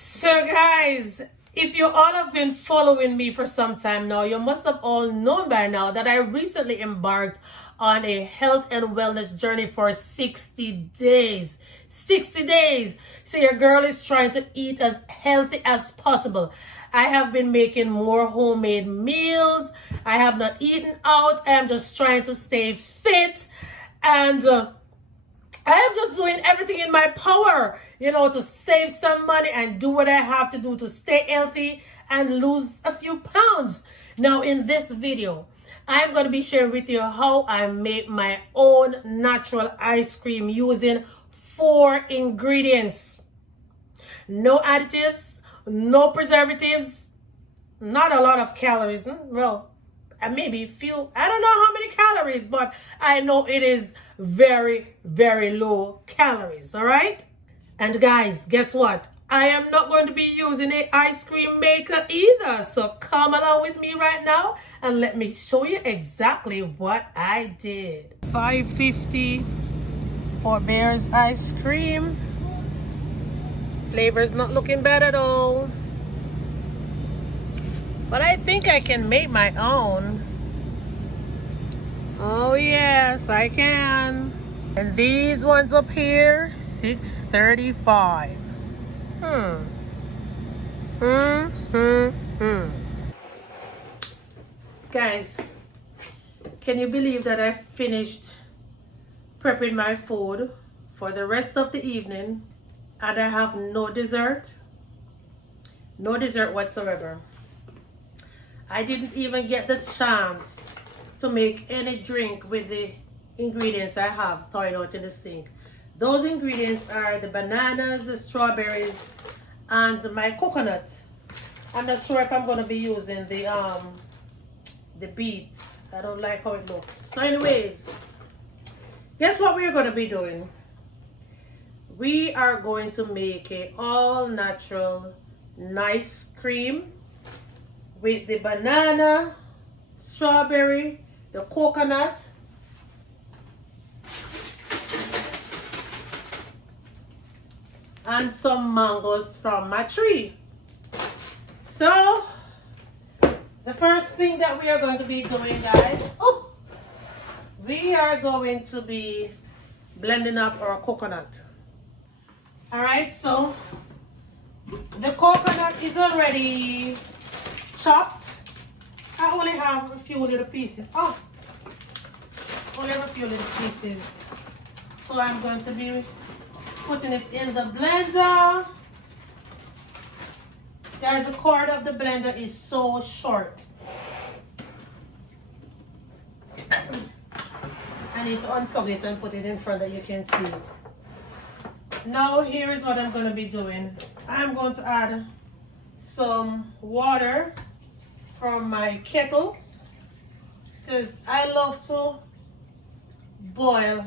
So guys, if you all have been following me for some time now, you must have all known by now that I recently embarked on a health and wellness journey for 60 days. 60 days. So your girl is trying to eat as healthy as possible. I have been making more homemade meals. I have not eaten out. I am just trying to stay fit and I am just doing everything in my power, to save some money and do what I have to do to stay healthy and lose a few pounds. Now, in this video, I am going to be sharing with you how I make my own natural ice cream using 4 ingredients. No additives, no preservatives, not a lot of calories. Well, maybe few, I don't know how many calories, but I know it is very, very low calories. All right. And guys, guess what? I am not going to be using an ice cream maker either. So come along with me right now and let me show you exactly what I did. $5.50 for Bear's ice cream. Flavor's not looking bad at all. But I think I can make my own. Oh yes, I can. And these ones up here, $6.35. Guys, can you believe that I finished prepping my food for the rest of the evening and I have no dessert? No dessert whatsoever. I didn't even get the chance to make any drink with the ingredients I have thawing out in the sink. Those ingredients are the bananas, the strawberries, and my coconut. I'm not sure if I'm going to be using the beets. I don't like how it looks. So anyways, guess what we're going to be doing? We are going to make a all-natural nice cream with the banana, strawberry, the coconut, and some mangoes from my tree. So, the first thing that we are going to be doing, guys, we are going to be blending up our coconut. Alright, so the coconut is already chopped. I only have a few little pieces. Only have a few little pieces. So I'm going to be putting it in the blender. Guys, the cord of the blender is so short. I need to unplug it and put it in front that you can see it. Now here is what I'm going to be doing. I'm going to add some water from my kettle because I love to boil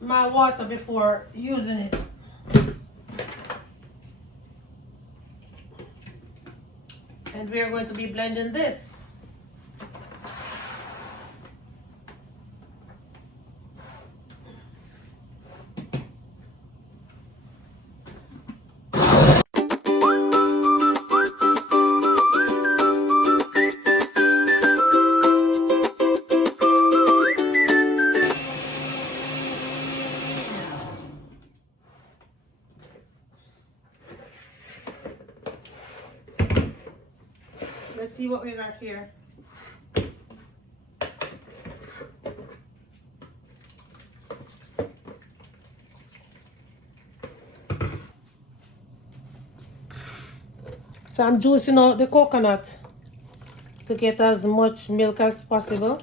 my water before using it. And we are going to be blending this. Let's see what we got here. So I'm juicing out the coconut to get as much milk as possible.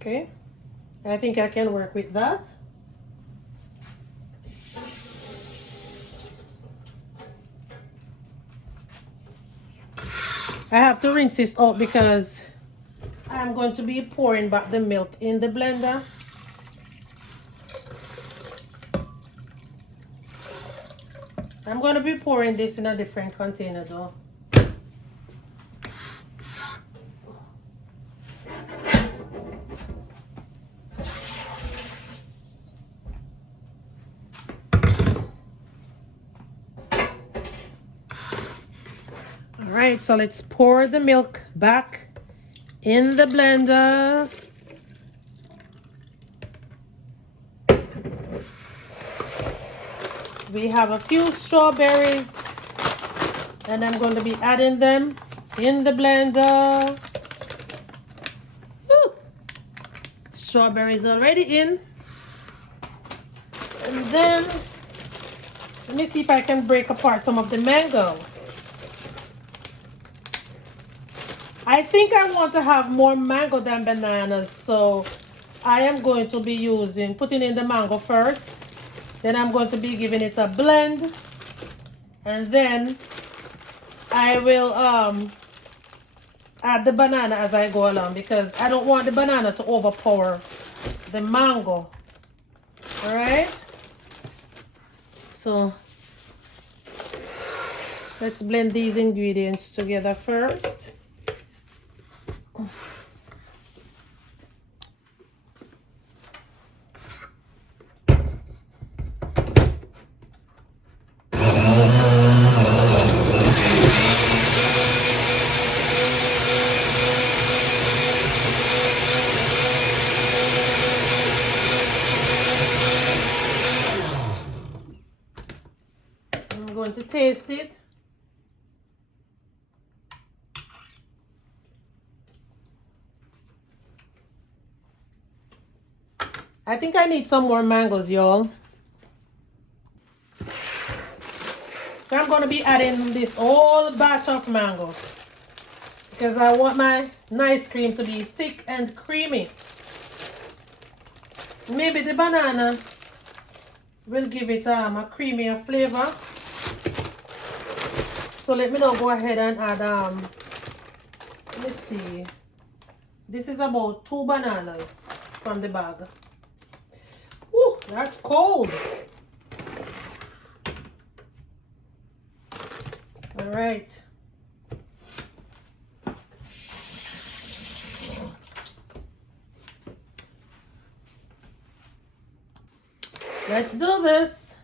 Okay, I think I can work with that. I have to rinse this out because I'm going to be pouring back the milk in the blender. I'm going to be pouring this in a different container though. right, so let's pour the milk back in the blender. We have a few strawberries, and I'm going to be adding them in the blender. Woo! Strawberries already in. And then, let me see if I can break apart some of the mango. I think I want to have more mango than bananas, so I am going to be putting in the mango first. Then I'm going to be giving it a blend. And then I will add the banana as I go along, because I don't want the banana to overpower the mango. Alright? So let's blend these ingredients together first. I'm going to taste it. I think I need some more mangoes, y'all. So I'm going to be adding this whole batch of mango, because I want my ice cream to be thick and creamy. Maybe the banana will give it a creamier flavor. So let me now go ahead and add, let me see. This is about 2 bananas from the bag. Ooh, that's cold. All right. Let's do this.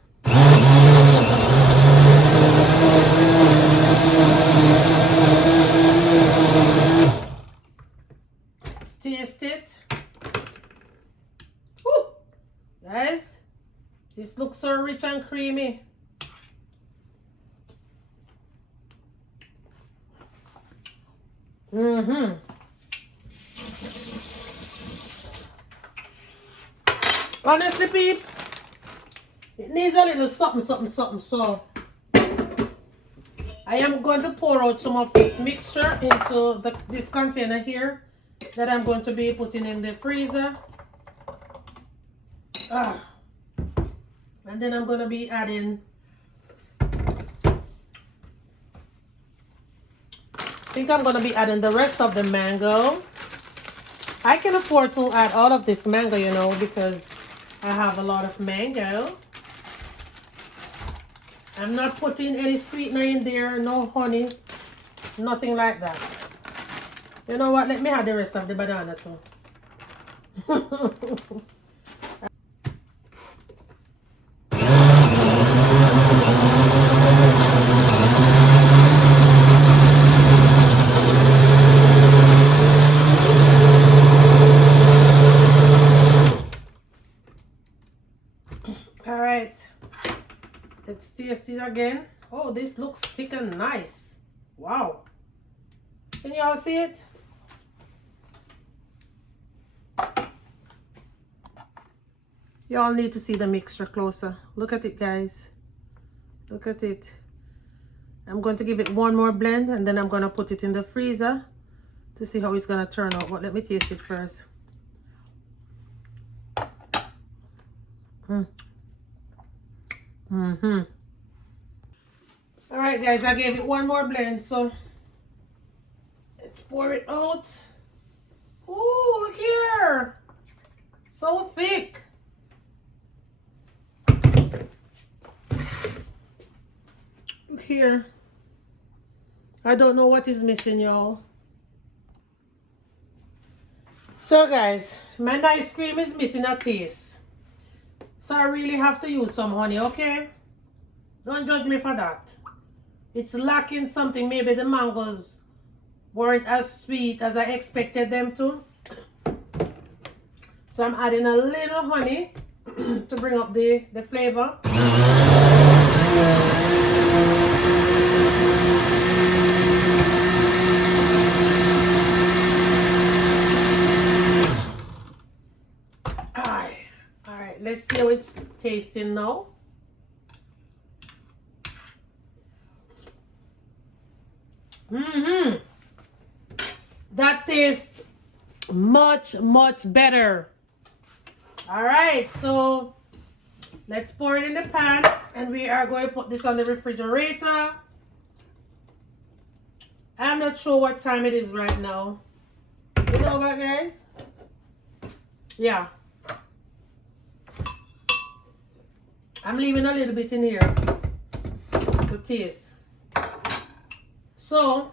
Let's taste it. Woo! Guys, this looks so rich and creamy. Honestly, peeps, it needs a little something, so I am going to pour out some of this mixture into this container here that I'm going to be putting in the freezer. And then I'm going to be adding, I think I'm going to be adding the rest of the mango. I can afford to add all of this mango, you know, because I have a lot of mango. I'm not putting any sweetener in there, no honey, nothing like that. You know what? Let me add the rest of the banana too. All right. Let's taste it again. Oh, this looks thick and nice. Wow. Can y'all see it? Y'all need to see the mixture closer. Look at it, guys. Look at it. I'm going to give it one more blend, and then I'm going to put it in the freezer to see how it's going to turn out. But let me taste it first. All right, guys, I gave it one more blend, so let's pour it out. Ooh, look here. So thick. Look here. I don't know what is missing, y'all. So, guys, my ice cream is missing a taste. So I really have to use some honey, okay? Don't judge me for that. it's lacking something. Maybe the mangoes weren't as sweet as I expected them to. So I'm adding a little honey to bring up the flavor. Alright, let's see how it's tasting now. That tastes much better. Alright, so let's pour it in the pan and we are going to put this on the refrigerator. I'm not sure what time it is right now. You know what, guys? Yeah. I'm leaving a little bit in here to taste. So,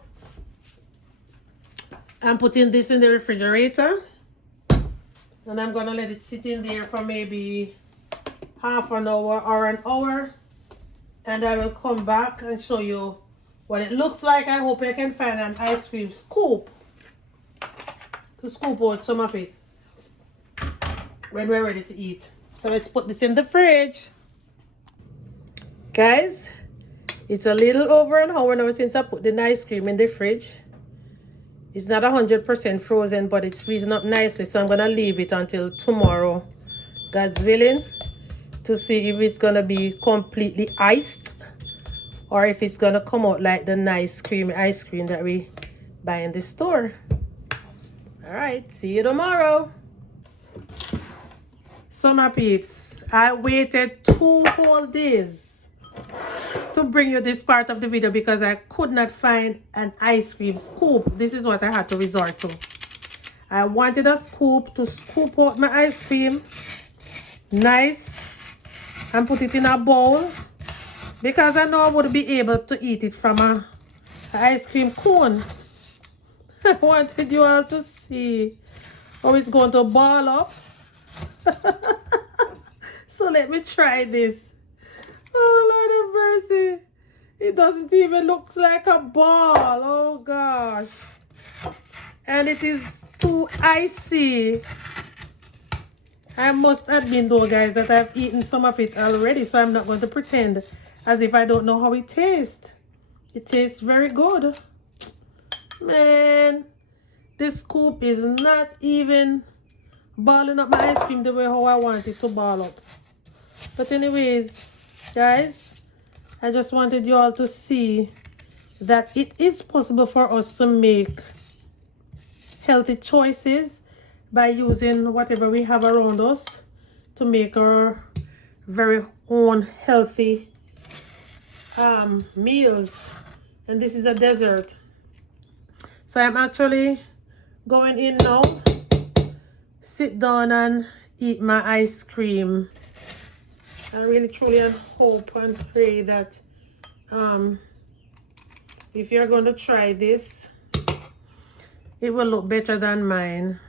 I'm putting this in the refrigerator. And I'm going to let it sit in there for maybe half an hour or an hour. And I will come back and show you what it looks like. I hope I can find an ice cream scoop to scoop out some of it when we're ready to eat. So let's put this in the fridge. Guys, it's a little over an hour now since I put the ice cream in the fridge. It's not 100% frozen, but it's freezing up nicely. So I'm going to leave it until tomorrow, God's willing, to see if it's going to be completely iced or if it's going to come out like the nice creamy ice cream that we buy in the store. All right, see you tomorrow. So my peeps, I waited 2 whole days to bring you this part of the video because I could not find an ice cream scoop. This is what I had to resort to. I wanted a scoop to scoop out my ice cream nice and put it in a bowl because I know I would be able to eat it from a ice cream cone. I wanted you all to see how it's going to ball up. So let me try this. Oh, Lord of mercy. It doesn't even look like a ball. Oh, gosh. And it is too icy. I must admit, though, guys, that I've eaten some of it already. So I'm not going to pretend as if I don't know how it tastes. It tastes very good. Man, this scoop is not even balling up my ice cream the way how I want it to ball up. But anyways, guys, I just wanted you all to see that it is possible for us to make healthy choices by using whatever we have around us to make our very own healthy meals. And this is a dessert. So I'm actually going in now, sit down and eat my ice cream. I really truly hope and pray that if you're going to try this, it will look better than mine.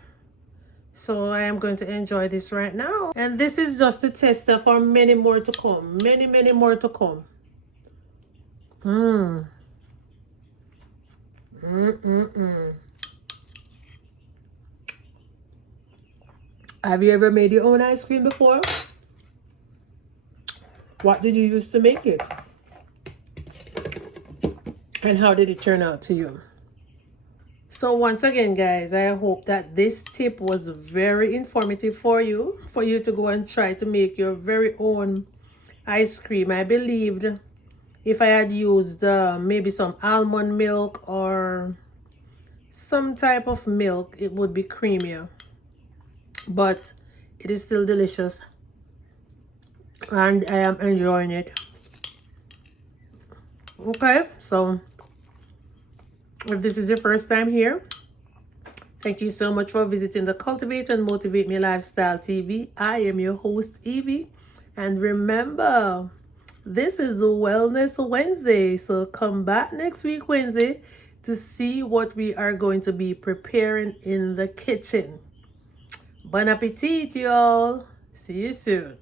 So I am going to enjoy this right now. And this is just the tester for many more to come. Many more to come. Have you ever made your own ice cream before? What did you use to make it? And how did it turn out to you? So once again, guys, I hope that this tip was very informative for you to go and try to make your very own ice cream. I believed if I had used maybe some almond milk or some type of milk, it would be creamier. But it is still delicious. And I am enjoying it. Okay, so if this is your first time here, thank you so much for visiting the Cultivate and Motivate Me Lifestyle TV. I am your host, Evie. And remember, this is a Wellness Wednesday. So come back next week, Wednesday, to see what we are going to be preparing in the kitchen. Bon appetit, y'all. See you soon.